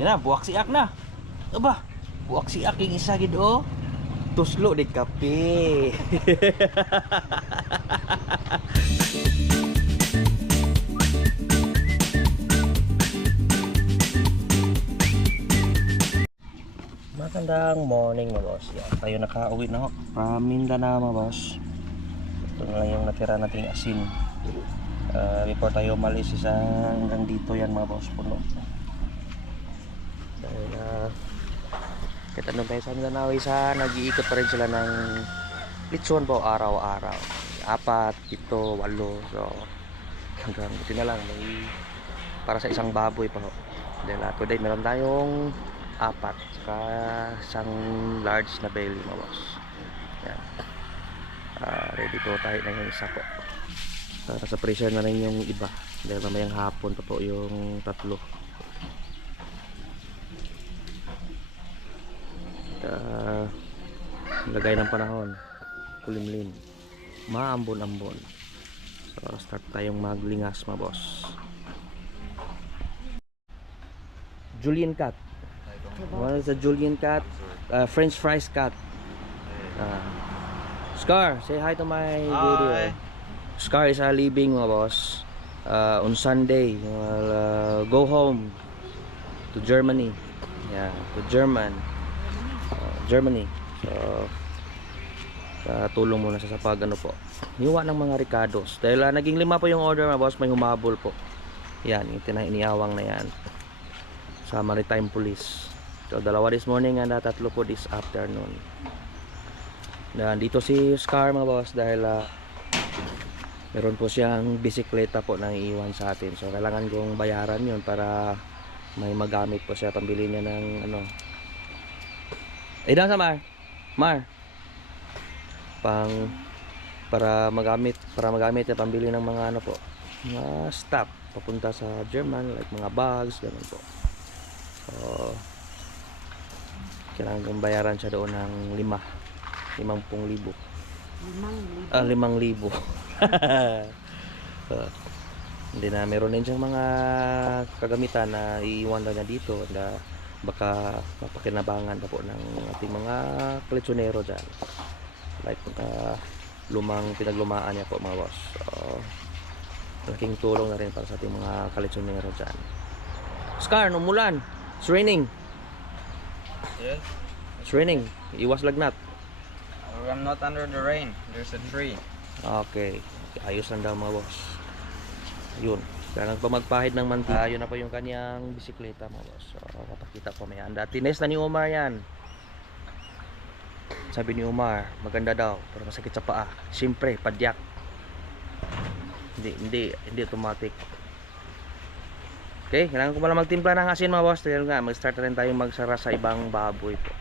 Yan na, buwak si Ak na. Aba, buwak si Ak yung isa gid oh. Tuslo di kape. Magandang morning mga boss. Tayo nakauwi na ho. From Mindanao mga boss. Ito na lang yung natira nating asin. Ah, before tayo umalis isa hanggang dito yan mga boss puno. Dahil uh, kahit ano tayo sa Mindanao isa, nag-iikot pa rin sila ng litson po araw-araw. Apat, pito, walo. So hanggang buti na lang may para sa isang baboy pa ho. Dahil uh, today meron tayong apat saka isang large na belly mga boss. Yan. Ah, ready to tayo na yung isa po. Para sa pressure na rin yung iba. Dahil mamayang hapon pa po yung tatlo. Uh, lagay ng panahon. Kulimlim. Maambon-ambon. So start tayong maglingas mga boss. Julian cut. One is a Julian cut. Uh, French fries cut. Uh, Scar, say hi to my video. Scar is uh, leaving mga boss uh, on Sunday. Will uh, go home to Germany. Yeah, to German. Germany. So, uh, tulong muna sa pag ano po. Hiwa ng mga ricados. Dahil uh, naging lima po yung order mga boss, may humabol po. Yan, yung tinahiniawang na yan. Sa Maritime Police. So, dalawa this morning and uh, tatlo po this afternoon. Nandito si Scar mga boss dahil uh, meron po siyang bisikleta po na iiwan sa atin. So kailangan kong bayaran yun para may magamit po siya pambili niya ng ano. Eh sa Mar. Mar. Pang para magamit para magamit niya pambili ng mga ano po mga stuff papunta sa German like mga bags ganun po. So kailangan kong bayaran siya doon ng lima limang pung libo Limang libo. ah, limang libo so, hindi na meron din siyang mga kagamitan na iiwan lang niya dito na baka mapakinabangan pa po ng ating mga kalitsonero dyan like uh, lumang pinaglumaan niya po mga boss so, malaking tulong na rin para sa ating mga kalitsonero dyan Scar, numulan it's raining Yes. it's raining iwas lagnat I'm not under the rain. There's a tree. Okay. Ayos lang daw mga boss. Yun. Kailangan pa magpahid ng mantika. Yun na po yung kanyang bisikleta mga boss. So, papakita ko may anda. Tines na ni Umar yan. Sabi ni Umar, maganda daw. Pero masakit sa paa. Siyempre, padyak. Hindi, hindi, hindi automatic. Okay, kailangan ko pala magtimpla ng asin mga boss. Dahil nga, mag-start na rin tayo magsara sa ibang baboy po.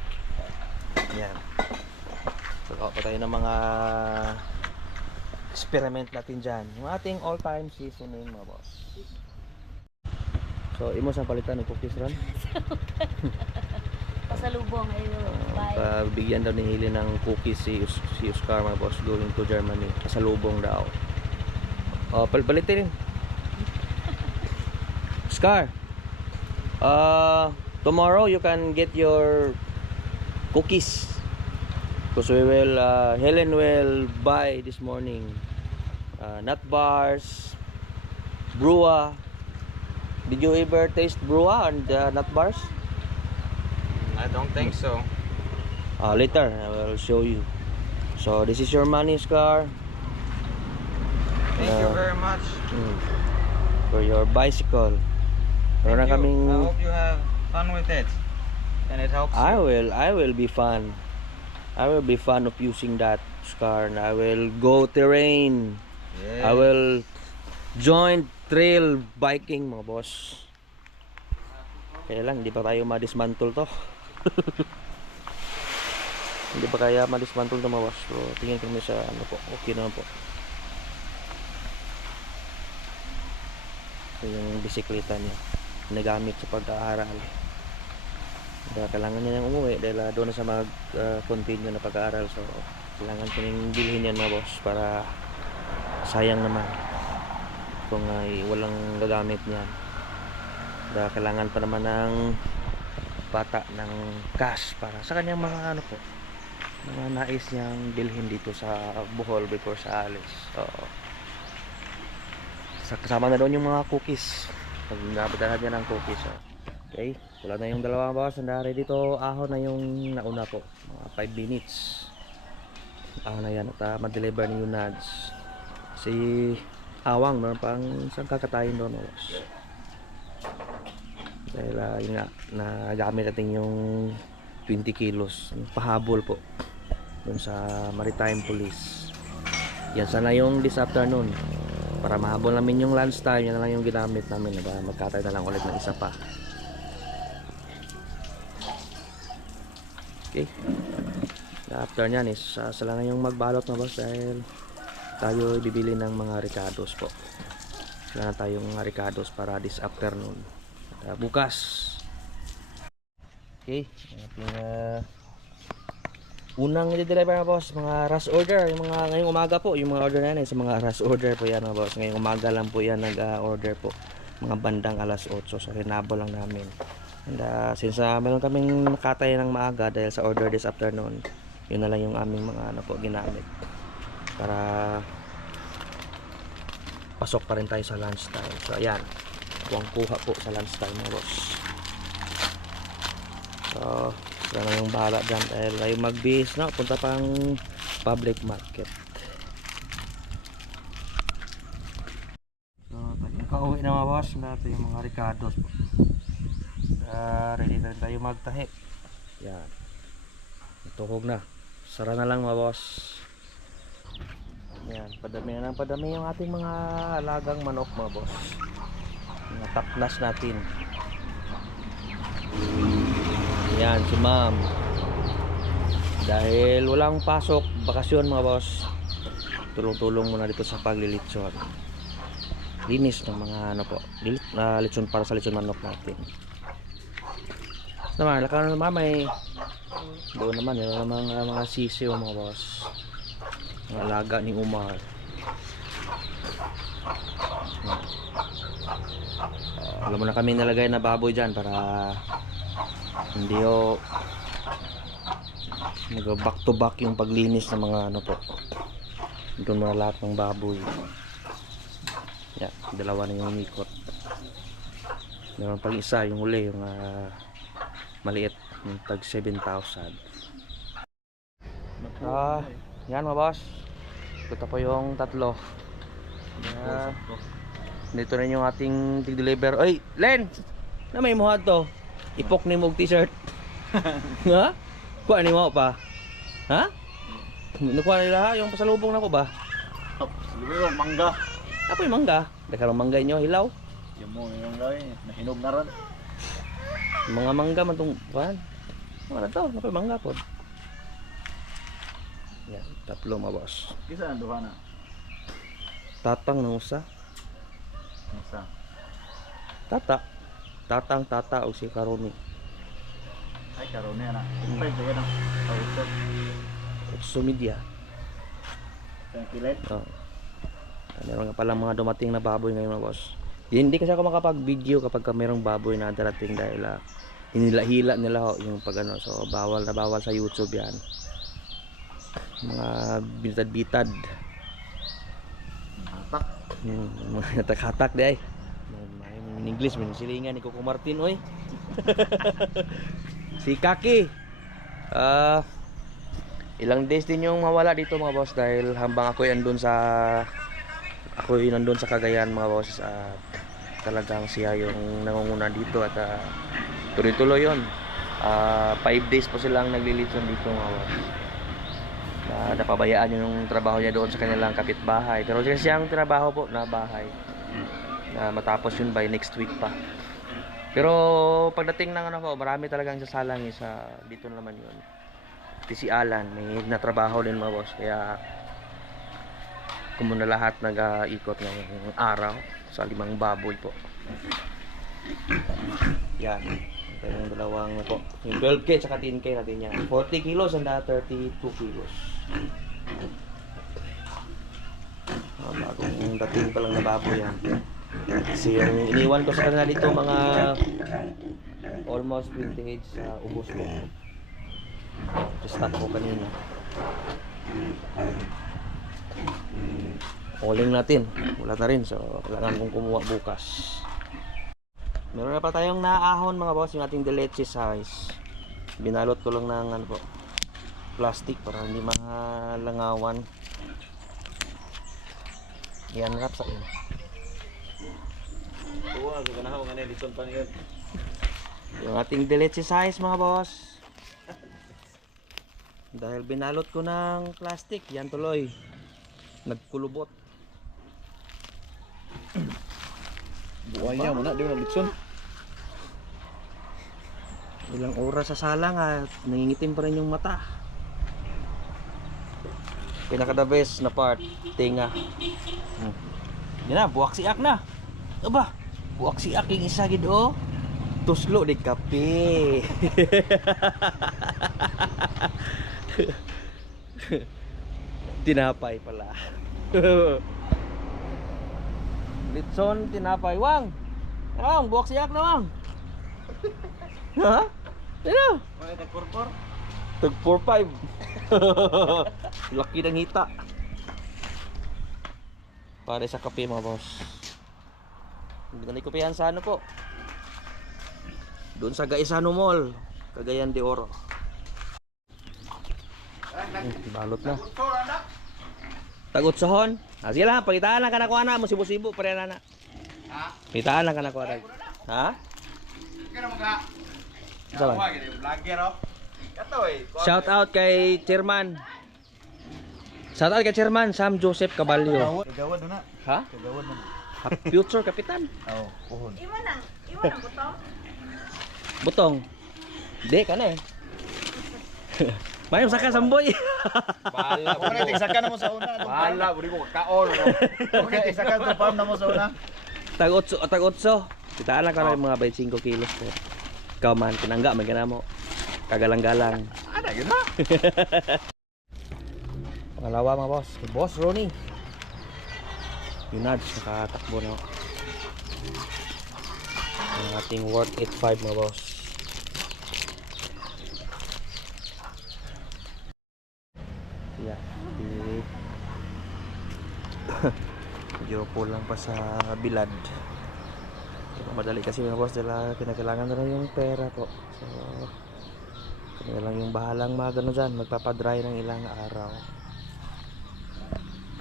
Yan. Pagawa pa tayo ng mga experiment natin dyan. Yung ating all-time seasoning mga boss. So, imo sa palitan ng cookies ron. Pasalubong ay bye. Pabigyan daw ni Hili ng cookies si, Us- si Oscar mga boss going to Germany. Pasalubong daw. Oh, pal palitin rin. Oscar. Uh, tomorrow you can get your cookies. Because we will, uh, Helen will buy this morning uh, nut bars, brua. Did you ever taste brua and uh, nut bars? I don't think so. Uh, later, I will show you. So, this is your money, Scar. Thank you Uh, very much. Mm. For your bicycle. Meron Thank you. kaming... I hope you have fun with it. And it helps I you. will, I will be fun. I will be fun of using that Scar. And I will go terrain. Yes. I will join trail biking mga boss. Kaya lang, hindi pa tayo ma-dismantle to. hindi pa kaya ma-dismantle to mga boss. So, tingin kami sa ano po. Okay naman po. Ito yung bisikleta niya. Nagamit sa pag-aaral. Kaya kailangan niya nang umuwi dahil ah, doon na sa mag-continue na pag-aaral. So, kailangan ko nang bilhin yan mga boss para sayang naman kung ay walang gagamit niyan. Dahil kailangan pa naman ng bata ng cash para sa kanyang mga ano po mga nais niyang bilhin dito sa Bohol before sa alis. Oo. Sa kasama na doon yung mga cookies. Pag nabadahan niya ng cookies. Oh. Okay, wala na yung dalawang bawas. Sandari dito, ahon na yung nauna po. Mga 5 minutes. Ahon na yan. At uh, ma-deliver ni Yunads. Si Awang, meron pang isang kakatayin doon. Oh. Dahil uh, yun nga, nagamit natin yung 20 kilos. Pahabol po. Doon sa Maritime Police. Yan sana yung this afternoon. Para mahabol namin yung lunch time, yan na lang yung ginamit namin. Diba? Magkatay na lang ulit ng isa pa. Okay. After nyan is uh, sila na yung magbalot na boss dahil tayo bibili ng mga ricados po. Wala na tayong mga ricados para this afternoon. At, uh, bukas. Okay. Ating uh, unang i-deliver na boss, mga rush order. Yung mga ngayong umaga po, yung mga order na yan, sa mga rush order po yan mga boss. Ngayong umaga lang po yan nag-order po. Mga bandang alas 8. So hinabol lang namin. And uh, since uh, meron kaming nakatay ng maaga dahil sa order this afternoon, yun na lang yung aming mga ano po ginamit. Para pasok pa rin tayo sa lunch time. So ayan, kuwang kuha po sa lunch time boss. So, sila na yung bahala dyan dahil tayo mag-base na, punta pang public market. So, yung kauwi na mga boss, natin yung mga ricados po. Ah, ready na tayo magtahi. Yan. Tuhog na. Sara na lang mga boss. Yan, padami na ng padami yung ating mga alagang manok mga boss. Mga taknas natin. Yan, si ma'am. Dahil walang pasok, bakasyon mga boss. Tulong-tulong muna dito sa paglilitsyon. Linis ng mga ano po, lilit, na litsyon para sa litsyon manok natin. Naman, laka naman may doon naman, yun naman mga, mga sisiw mga boss. Mga alaga ni Umar. Ah, alam mo na kami nilagay na baboy dyan para hindi o nag back to back yung paglinis ng mga ano po. Doon mo na lahat ng baboy. Yan, dalawa na yung umikot. Meron pang isa yung uli yung ah, maliit yung tag 7,000 ah yan mga boss ito po yung tatlo. Yan dito rin yung ating tig-deliver oy Len! Na may muhad to? Ipok ni mong t-shirt. Ha? kuha ni mo pa. Ha? nakuha nila ha yung pasalubong na ko ba? Siguro, mangga. ako yung mangga. Dakarong mangga inyo hilaw. Yung mo, yung gawin. Nahinog na rin. Yung mga mangga man tong kuhan. Mga na to? Nakoy mangga po yan tatlo mga boss Kisa na duha na. tatang ng usa Isa. tata tatang tata o si karoni Ay, karoon na yan ah. Ipay, sige na. Kausap. Sumidia Yung pilit. Oh. Meron nga palang mga dumating na baboy ngayon mga boss. Hindi kasi ako makapag-video kapag ka merong baboy na darating dahil uh, hinila-hila nila ho, yung pag ano. So bawal na bawal sa YouTube yan. Mga bitad-bitad. Hatak. Hmm, mga hatak-hatak di ay. In English, may silingan ni Coco Martin oy. si Kaki. Ah, ilang days din yung mawala dito mga boss dahil hambang ako andun sa ako yung nandun sa Cagayan mga boss at talagang siya yung nangunguna dito at ah, tuloy-tuloy yun. Ah, five days po silang naglilitson dito mga boss. Na napabayaan yung trabaho niya doon sa kanilang kapitbahay. Pero kasi siyang trabaho po na bahay. Na matapos yun by next week pa. Pero pagdating ng ano ko, marami talagang sasalang eh, sa dito naman yun. Pati si Alan, may natrabaho din mga boss. Kaya kumuna lahat nag-ikot ng araw sa limang baboy po. Yan. Ito yung dalawang po. Yung 12K tsaka 10K natin yan. 40 kilos and 32 kilos. Ah, bagong dating pa lang na baboy yan. Kasi yung iniwan ko sa kanila dito mga almost vintage sa ubos po. Stock ko kanina. Calling natin. Wala na rin. So, kailangan kong kumuha bukas. Meron na pa tayong naahon mga boss. Yung ating deleche size. Binalot ko lang ng ano po, plastic para hindi malangawan. Yan wrap sa inyo. Ka na ako nga lison pa niyan. Yung ating deleche size mga boss. Dahil binalot ko ng plastic, yan tuloy. Nagkulubot. Buhaya mo na, di mo na lison. Ilang oras sa salang at nangingitim pa rin yung mata. Pinaka the best na part, tinga. Hmm. Yan na, buwak si Ak na. Aba, buwak si Ak yung isa gid oh. Tuslo di kape. tinapay pala. Litson, tinapay. Wang! Wang, buwak si Ak na wang. Ha? Ano? May nagpurpur. Tag 4-5. Laki ng hita. Para sa kape mga boss. Hindi na kopihan sa ano po. Doon sa Gaisano Mall. Cagayan de Oro. Hmm, balot na. Tagot sohon. Ah, sige lang, pagitaan lang ka na kuha na. Musibo-sibo, pare na na. Ha? Pagitaan lang ka na kuha na. Ha? Kaya mo ka? Saan? Vlogger oh. Shout out kay Chairman. Shout out kay Chairman Sam Joseph Caballo. Gawad, gawad na. Ha? Gawad na. Future Kapitan. Oo, puhon. Butong. Di ka na eh. Mayroon sa kasamboy. Bahala Ako na tigsakan na mo sa una. Bahala, buri mo kaon. Ako na tigsakan sa farm na mo sa una. Tag-otso, tag-otso. Kitaan lang ka na yung mga 25 kilos po. Ikaw man, tinangga, may ganamo. Kagalang-galang. Ano, yun na? Pangalawa mga boss. Si Boss Ronnie. Yung Nads, nakatakbo na. Ang ating worth 85 mga boss. Yeah. Medyo lang pa sa bilad. Madali kasi mga boss dahil kinakailangan na rin yung pera po. So, kami lang yung bahalang mga gano dyan. Magpapadry ng ilang araw.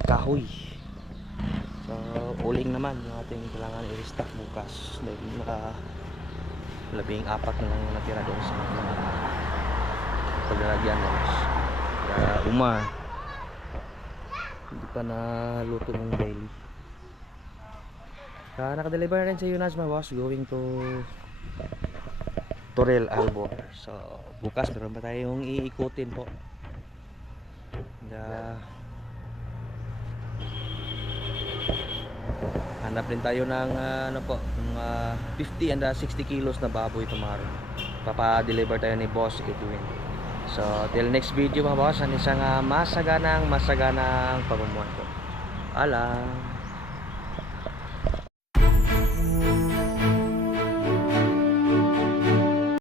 Kahoy! So uling naman yung ating kailangan i-restock bukas. Dahil naka labing apat na lang natira doon sa paglalagyan kaya uma. Hindi pa na luto ng daily. Kaya nakadeliver na rin sa Yunas my boss going to Torel Albor so bukas meron pa tayong iikutin po? Na hanap din tayo ng ah, ano po mga 50 and ah, 60 kilos na baboy tomorrow. Papa-deliver tayo ni Boss Edwin. So till next video mga boss ang isang ah, masaganang masaganang pamumuhay po. Alam